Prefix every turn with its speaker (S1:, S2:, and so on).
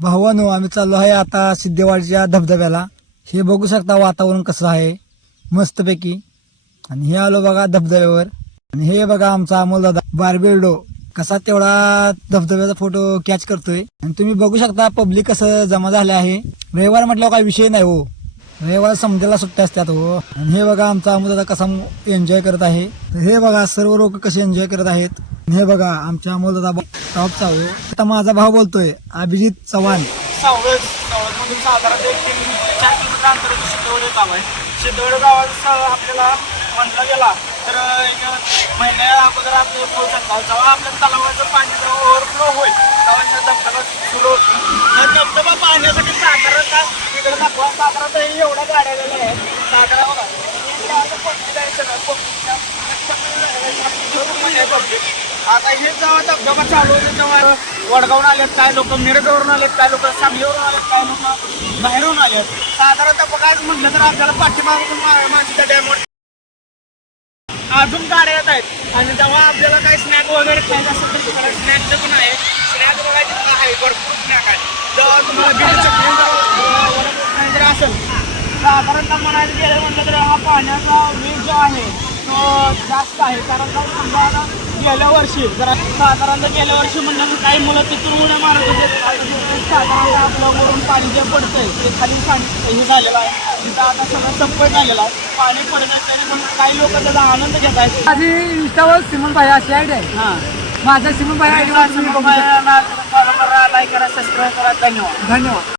S1: भावानो आम्ही चाललो आहे आता सिद्धेवाडीच्या धबधब्याला. हे बघू शकता वातावरण कसं आहे. मस्तपैकी. आणि हे आलो बघा धबधब्यावर. आणि हे बघा आमचा अमोल दादा. बारबेल्डो कसा तेवढा धबधब्याचा फोटो कॅच करतोय. आणि तुम्ही बघू शकता पब्लिक कसं जमा झाले आहे. रविवार म्हटल्यावर काही विषय नाही हो. रविवार समजायला सुट्ट्या असतात हो. आणि हे बघा आमचा अमोल दादा कसा एन्जॉय करत आहे. तर हे बघा सर्व लोक कसे एन्जॉय करत आहेत. हे बघा आमच्या अमोल टॉपचा हो. आता माझा भाऊ बोलतोय अभिजित चव्हाण.
S2: सावळज सावळजमधून साधारण एक तीन चार किलोमीटर अंतराचं सिद्धवडे गाव आहे. सिद्धवडे गावात आपल्याला म्हटलं गेला तर एक महिन्या अगोदर आपल्याला पोहोच जेव्हा आपल्या तलावाचं पाणी जेव्हा ओव्हरफ्लो होईल तेव्हा हा धबधबा सुरू होतो धबधबा पाहण्यासाठी साधारणतः तिकडे दाखवा. साधारणतः हे गाड्या गेल्या आहेत साधारण बघा. पब्लिक आता हे जेव्हा धबधबा चालू होते तेव्हा वडगावून आलेत काय लोक मिरजवरून आलेत काय लोक सांगलीवरून आलेत काय लोक बाहेरून आलेत. साधारणतः बघायचं म्हटलं तर आपल्याला पाठीमागून माणसाच्या डॅमवर अजून गाड्या येत आहेत. आणि तेव्हा आपल्याला काही स्नॅक वगैरे खायचं असेल तर तुम्हाला स्नॅकचं पण आहे. स्नॅक बघायचं पण आहे भरपूर स्नॅक आहे. जेव्हा तुम्हाला बिल चटणी जर, जर असेल साधारणतः म्हणायला गेलं म्हटलं तर हा पाण्याचा वेग जो आहे तो जास्त आहे. कारण का? समजा गेल्या वर्षी जरा साधारणतः गेल्या वर्षी म्हणलं काही मुलं तिथून उड्या मारत होते. साधारणतः आपलं वरून पाणी जे पडतंय ते खाली पाणी हे झालेलं आहे. तिथं आता सगळं झालेलं आहे. पाणी काही लोक त्याचा आनंद घेत आहेत.
S1: माझी इंस्टावर सिमन भाई अशी आयडी आहे.
S2: हां.
S1: माझा सिमन भाई आयडी
S2: लाईक करा सबस्क्राईब करा. धन्यवाद.
S1: धन्यवाद.